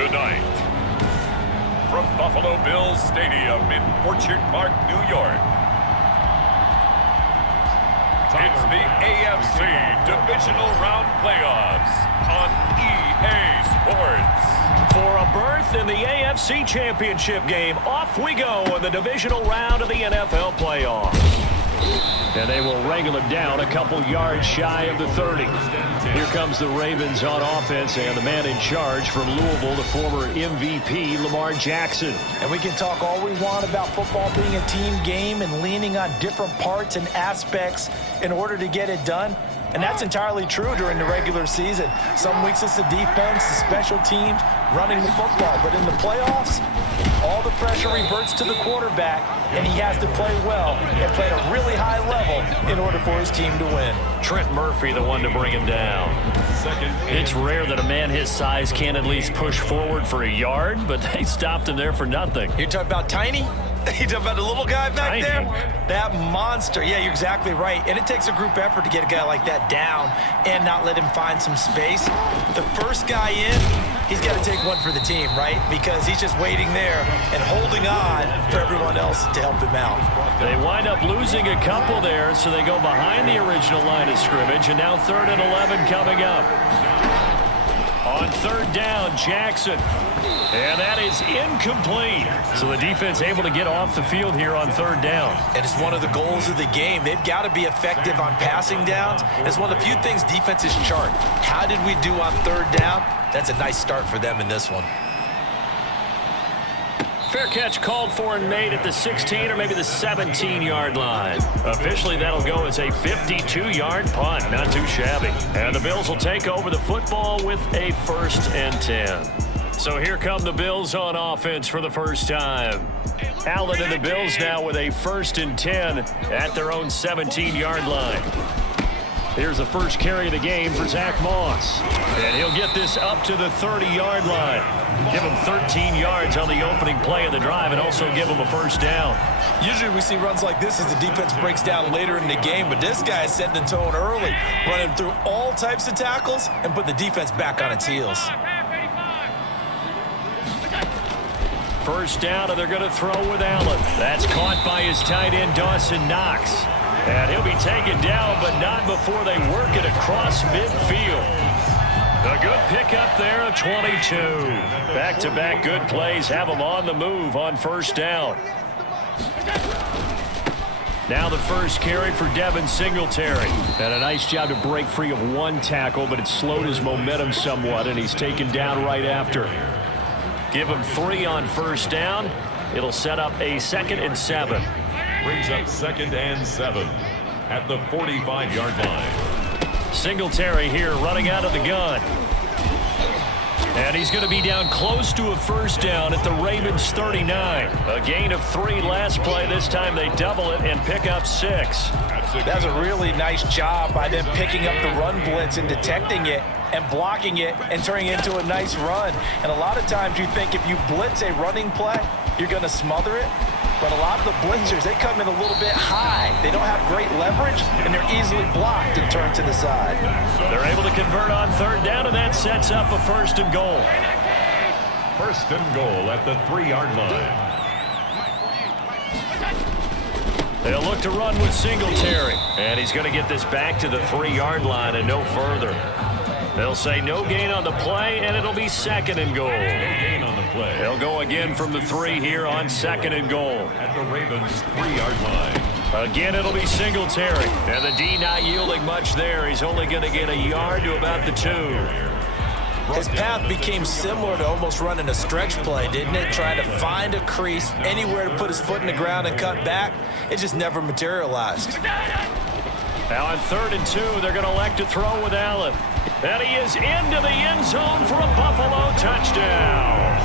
Tonight, from Buffalo Bills Stadium in Orchard Park, New York, it's the AFC Divisional Round Playoffs on EA Sports. For a berth in the AFC Championship game, off we go in the divisional round of the NFL playoffs. And they will wrangle it down a couple yards shy of the 30. Here comes the Ravens on offense, and the man in charge from Louisville, the former MVP, Lamar Jackson. And we can talk all we want about football being a team game and leaning on different parts and aspects in order to get it done. And that's entirely true during the regular season. Some weeks it's the defense, the special teams, running the football. But in the playoffs, all the pressure reverts to the quarterback, and he has to play well and play at a really high level in order for his team to win. Trent Murphy, the one to bring him down. It's rare that a man his size can at least push forward for a yard, but they stopped him there for nothing. You're talking about Tiny? You talking about the little guy back there? That monster. Yeah, you're exactly right. And it takes a group effort to get a guy like that down and not let him find some space. The first guy in, he's got to take one for the team, right? Because he's just waiting there and holding on for everyone else to help him out. They wind up losing a couple there, so they go behind the original line of scrimmage, and now 3rd and 11 coming up. On 3rd down, Jackson. And that is incomplete. So the defense able to get off the field here on 3rd down. And it's one of the goals of the game. They've got to be effective on passing downs. It's one of the few things defenses chart. How did we do on 3rd down? That's a nice start for them in this one. Fair catch called for and made at the 16 or maybe the 17-yard line. Officially, that'll go as a 52-yard punt. Not too shabby. And the Bills will take over the football with a 1st and 10. So here come the Bills on offense for the first time. Allen and the Bills now with a 1st and 10 at their own 17-yard line. Here's the first carry of the game for Zach Moss. And he'll get this up to the 30-yard line. Give him 13 yards on the opening play of the drive and also give him a 1st down. Usually we see runs like this as the defense breaks down later in the game, but this guy is setting the tone early, running through all types of tackles and put the defense back on its heels. 1st down, and they're going to throw with Allen. That's caught by his tight end, Dawson Knox. And he'll be taken down, but not before they work it across midfield. A good pickup there of 22. Back-to-back good plays have them on the move on 1st down. Now the first carry for Devin Singletary. And a nice job to break free of one tackle, but it slowed his momentum somewhat, and he's taken down right after. Give him 3 on 1st down. It'll set up a 2nd and 7. Brings up 2nd and 7 at the 45-yard line. Singletary here running out of the gun. And he's going to be down close to a 1st down at the Ravens 39. A gain of 3 last play. This time they double it and pick up 6. That's a really nice job by them picking up the run blitz and detecting it and blocking it and turning it into a nice run. And a lot of times you think if you blitz a running play, you're going to smother it. But a lot of the blitzers, they come in a little bit high. They don't have great leverage, and they're easily blocked and turned to the side. They're able to convert on 3rd down, and that sets up a 1st and goal. 1st and goal at the 3-yard line. They'll look to run with Singletary. And he's going to get this back to the 3-yard line and no further. They'll say no gain on the play, and it'll be 2nd and goal. No gain on the play. They'll go again from the 3 here on 2nd and goal. At the Ravens 3-yard line. Again, it'll be Singletary. And the D not yielding much there. He's only going to get a yard to about the 2. His path became similar to almost running a stretch play, didn't it? Trying to find a crease, anywhere to put his foot in the ground and cut back. It just never materialized. Now on 3rd and 2, they're going to elect to throw with Allen. And he is into the end zone for a Buffalo touchdown.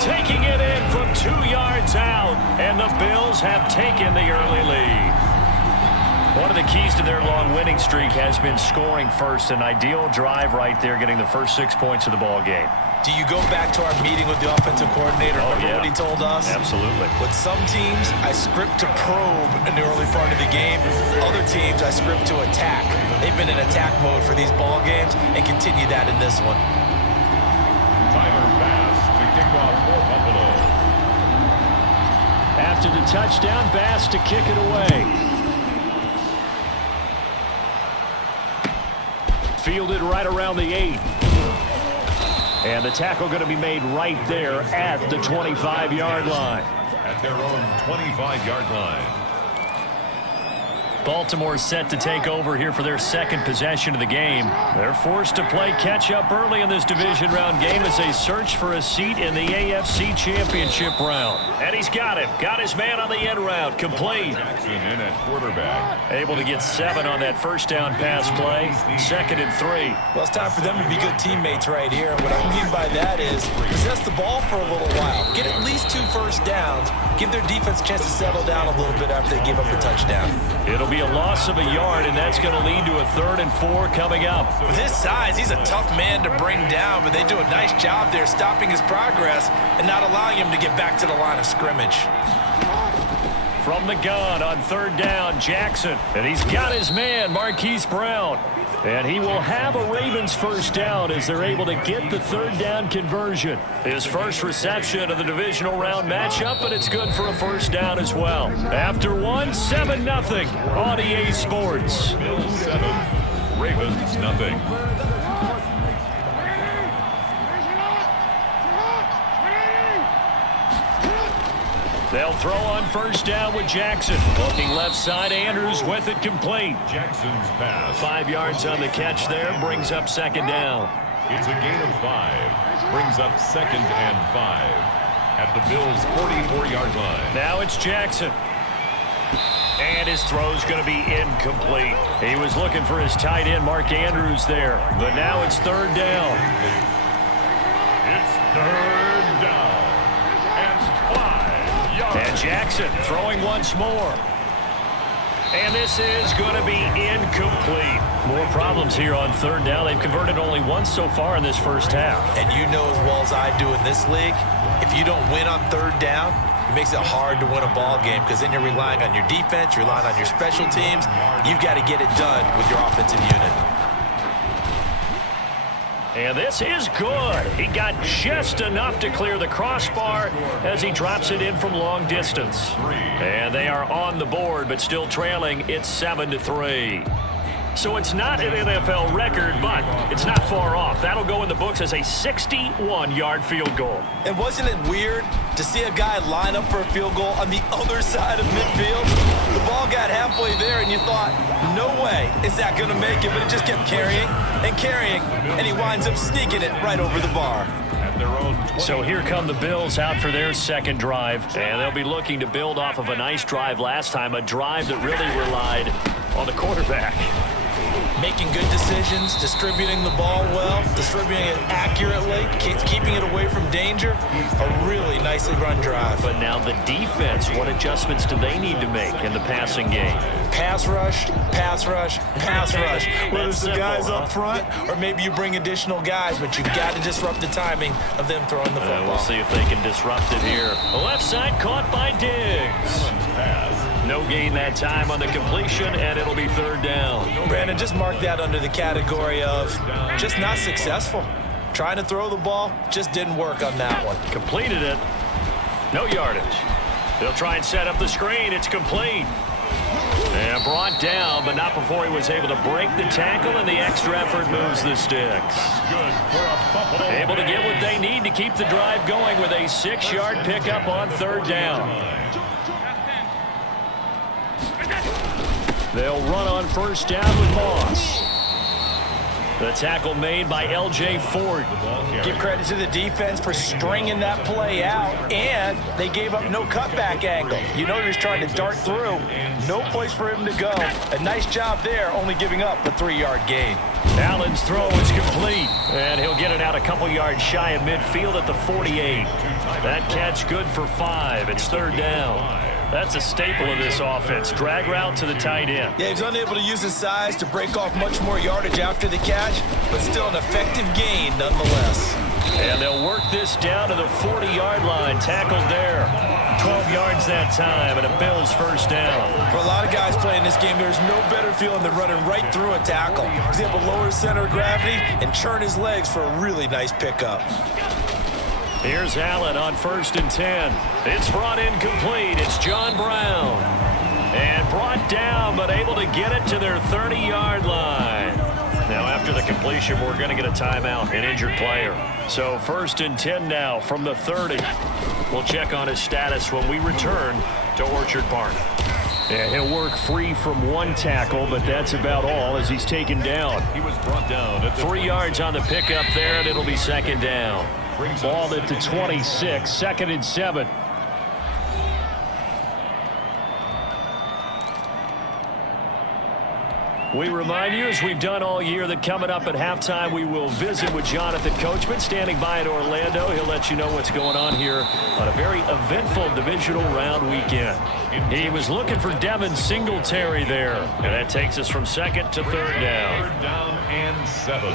Taking it in from 2 yards out, and the Bills have taken the early lead. One of the keys to their long winning streak has been scoring first. An ideal drive right there, getting the first 6 points of the ball game. Do you go back to our meeting with the offensive coordinator? Remember what he told us? Absolutely. With some teams, I script to probe in the early part of the game. Other teams, I script to attack. They've been in attack mode for these ball games and continue that in this one. Tyler Bass to kick off for Buffalo. After the touchdown, Bass to kick it away. Fielded right around the 8. And the tackle going to be made right there at the 25-yard line. At their own 25-yard line. Baltimore set to take over here for their second possession of the game. They're forced to play catch-up early in this division round game as they search for a seat in the AFC Championship round. And he's got him. Got his man on the end route. Complete. Jackson in at quarterback. Able to get 7 on that first down pass play. 2nd and 3. Well, it's time for them to be good teammates right here. What I mean by that is possess the ball for a little while. Get at least 2 first downs. Give their defense a chance to settle down a little bit after they give up a touchdown. It'll be a loss of a yard, and that's going to lead to a 3rd and 4 coming up. With his size, he's a tough man to bring down, but they do a nice job there stopping his progress and not allowing him to get back to the line of scrimmage. From the gun on 3rd down, Jackson. And he's got his man, Marquise Brown. And he will have a Ravens first down as they're able to get the 3rd down conversion. His first reception of the divisional round matchup, but it's good for a first down as well. After 1, 7-0 on EA Sports. Bills 7, Ravens nothing. They'll throw on first down with Jackson. Looking left side, Andrews with it complete. Jackson's pass. 5 yards on the catch there, brings up 2nd down. It's a gain of 5. Brings up 2nd and 5. At the Bills' 44-yard line. Now it's Jackson. And his throw's going to be incomplete. He was looking for his tight end, Mark Andrews, there. But now it's 3rd down. It's 3rd down. And 5 yards. And Jackson throwing once more. And this is going to be incomplete. More problems here on 3rd down. They've converted only once so far in this first half. And you know as well as I do in this league, if you don't win on 3rd down, it makes it hard to win a ball game because then you're relying on your defense, you're relying on your special teams. You've got to get it done with your offensive unit. And this is good. He got just enough to clear the crossbar as he drops it in from long distance. And they are on the board, but still trailing. It's 7-3. So it's not an NFL record, but it's not far off. That'll go in the books as a 61-yard field goal. And wasn't it weird to see a guy line up for a field goal on the other side of midfield? The ball got halfway there, and you thought, no way is that going to make it, but it just kept carrying and carrying, and he winds up sneaking it right over the bar. At their own 20. So here come the Bills out for their second drive, and they'll be looking to build off of a nice drive last time, a drive that really relied on the quarterback. Making good decisions, distributing the ball well, distributing it accurately, keeping it away from danger. A really nicely run drive. But now the defense, what adjustments do they need to make in the passing game? Pass rush, pass rush, pass rush. Whether it's the simple, guys up front or maybe you bring additional guys, but you've got to disrupt the timing of them throwing the football. We'll see if they can disrupt it here. The left side caught by Diggs. No gain that time on the completion, and it'll be 3rd down. Brandon, just mark that under the category of just not successful. Trying to throw the ball, just didn't work on that one. Completed it. No yardage. They'll try and set up the screen. It's complete. And brought down, but not before he was able to break the tackle, and the extra effort moves the sticks. Able to get what they need to keep the drive going with a 6-yard pickup on 3rd down. They'll run on first down with Moss. The tackle made by L.J. Ford. Give credit to the defense for stringing that play out, and they gave up no cutback angle. You know he was trying to dart through. No place for him to go. A nice job there, only giving up a 3-yard gain. Allen's throw is complete, and he'll get it out a couple yards shy of midfield at the 48. That catch good for 5. It's 3rd down. That's a staple of this offense. Drag route to the tight end. Yeah, he's unable to use his size to break off much more yardage after the catch, but still an effective gain nonetheless. And they'll work this down to the 40-yard line. Tackled there. 12 yards that time, and a Bills first down. For a lot of guys playing this game, there's no better feeling than running right through a tackle. He's able to lower his center of gravity and churn his legs for a really nice pickup. Here's Allen on 1st and 10. It's brought in complete. It's John Brown. And brought down, but able to get it to their 30-yard line. Now, after the completion, we're going to get a timeout, an injured player. So 1st and 10 now from the 30. We'll check on his status when we return to Orchard Park. Yeah, he'll work free from one tackle, but that's about all as he's taken down. He was brought down at 3 yards on the pickup there, and it'll be 2nd down. Ball at the 26, 2nd and 7. We remind you, as we've done all year, that coming up at halftime, we will visit with Jonathan Coachman, standing by in Orlando. He'll let you know what's going on here on a very eventful divisional round weekend. He was looking for Devin Singletary there, and that takes us from 2nd to 3rd down. 3rd down and 7.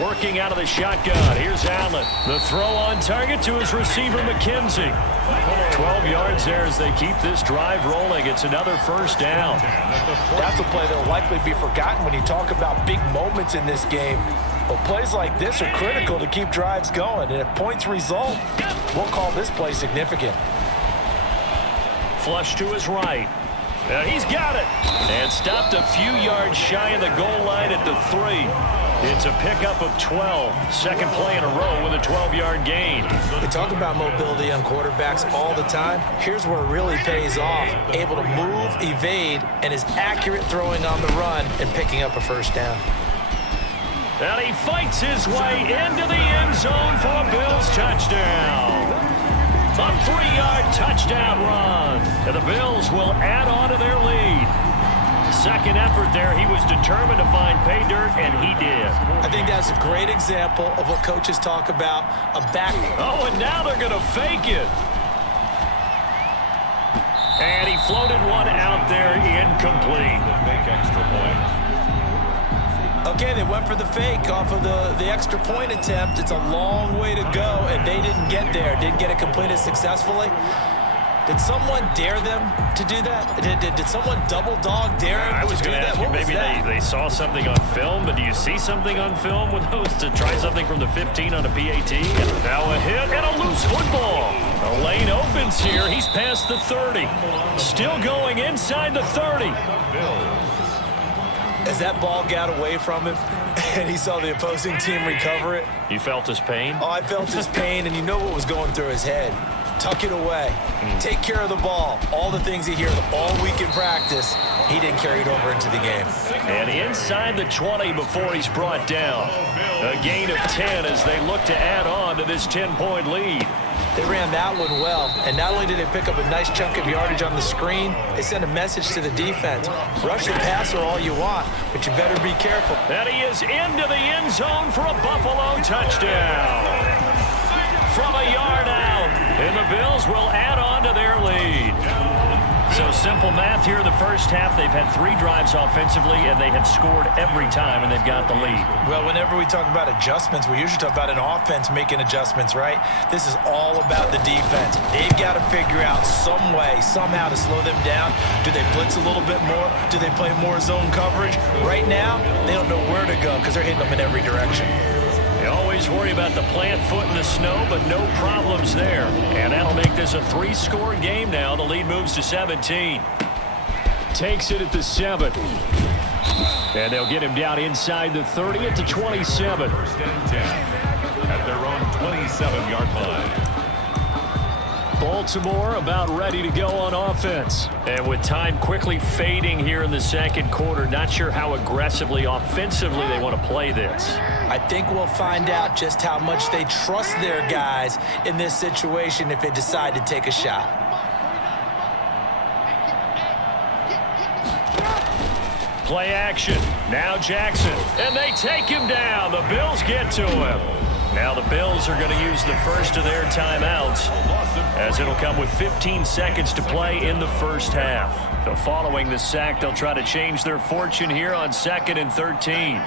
Working out of the shotgun. Here's Allen. The throw on target to his receiver, McKenzie. 12 yards there as they keep this drive rolling. It's another first down. That's a play that will likely be forgotten when you talk about big moments in this game. But plays like this are critical to keep drives going. And if points result, we'll call this play significant. Flush to his right. He's got it. And stopped a few yards shy of the goal line at the 3. It's a pickup of 12. 2nd play in a row with a 12-yard gain. We talk about mobility on quarterbacks all the time. Here's where it really pays off. Able to move, evade, and is accurate throwing on the run and picking up a first down. And he fights his way into the end zone for a Bills touchdown. A 3-yard touchdown run. And the Bills will add on to their lead. Second effort there, he was determined to find pay dirt, and he did. I think that's a great example of what coaches talk about, a back. Oh, and now they're going to fake it. And he floated one out there, incomplete. Fake extra point. Okay, they went for the fake off of the extra point attempt. It's a long way to go, and they didn't get there. Didn't get it completed successfully. Did someone dare them to do that? Did someone double dog dare them I was to do going to that? ask you, maybe they saw something on film, but do you see something on film with those to try something from the 15 on a PAT? And now a hit and a loose football. The lane opens here. He's past the 30. Still going inside the 30. As that ball got away from him and he saw the opposing team recover it. You felt his pain? Oh, I felt his pain, and you know what was going through his head. Tuck it away. Take care of the ball. All the things he hears all week in practice, he didn't carry it over into the game. And inside the 20 before he's brought down. A gain of 10 as they look to add on to this 10-point lead. They ran that one well, and not only did they pick up a nice chunk of yardage on the screen, they sent a message to the defense. Rush the passer all you want, but you better be careful. And he is into the end zone for a Buffalo touchdown. From a yard out, and the Bills will add on to their lead. So simple math here in the first half. They've had 3 drives offensively, and they have scored every time, and they've got the lead. Well, whenever we talk about adjustments, we usually talk about an offense making adjustments, right? This is all about the defense. They've got to figure out some way, somehow to slow them down. Do they blitz a little bit more? Do they play more zone coverage? Right now, they don't know where to go because they're hitting them in every direction. They always worry about the plant foot in the snow, but no problems there. And that'll make this a 3-score game now. The lead moves to 17. Takes it at the 7. And they'll get him down inside the 30 at the 27. 1st and 10 at their own 27-yard line. Baltimore about ready to go on offense. And with time quickly fading here in the second quarter, not sure how aggressively, offensively they want to play this. I think we'll find out just how much they trust their guys in this situation if they decide to take a shot. Play action. Now Jackson. And they take him down. The Bills get to him. Now the Bills are going to use the first of their timeouts, as it'll come with 15 seconds to play in the first half. So following the sack, they'll try to change their fortune here on 2nd and 13.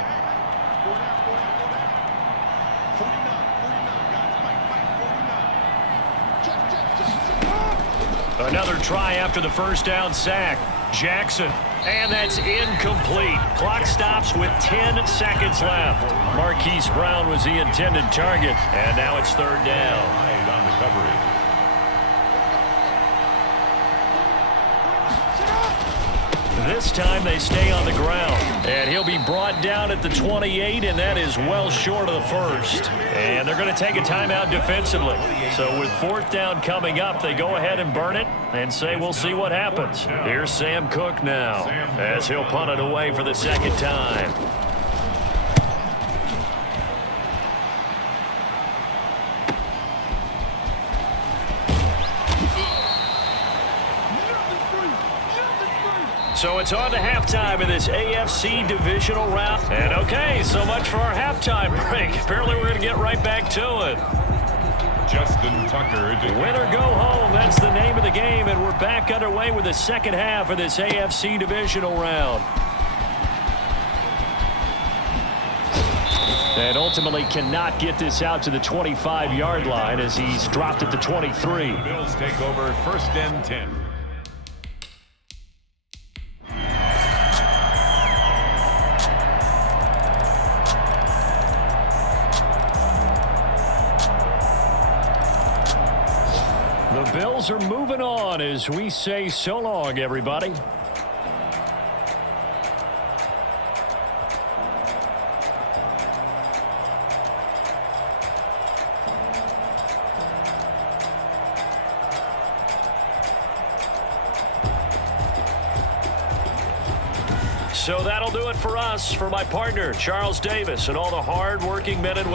Another try after the first down sack. Jackson. And that's incomplete. Clock stops with 10 seconds left. Marquise Brown was the intended target. And now it's third down. Wide on the coverage. This time they stay on the ground. And he'll be brought down at the 28, and that is well short of the first. And they're going to take a timeout defensively. So with fourth down coming up, they go ahead and burn it and say we'll see what happens. Here's Sam Cook now as he'll punt it away for the second time. So it's on to halftime in this AFC Divisional round. And okay, so much for our halftime break. Apparently we're going to get right back to it. Justin Tucker. Win or go home, that's the name of the game. And we're back underway with the second half of this AFC Divisional round. And ultimately cannot get this out to the 25-yard line as he's dropped at the 23. The Bills take over first and 10. The Bills are moving on as we say so long, everybody. So that'll do it for us. For my partner, Charles Davis, and all the hard-working men and women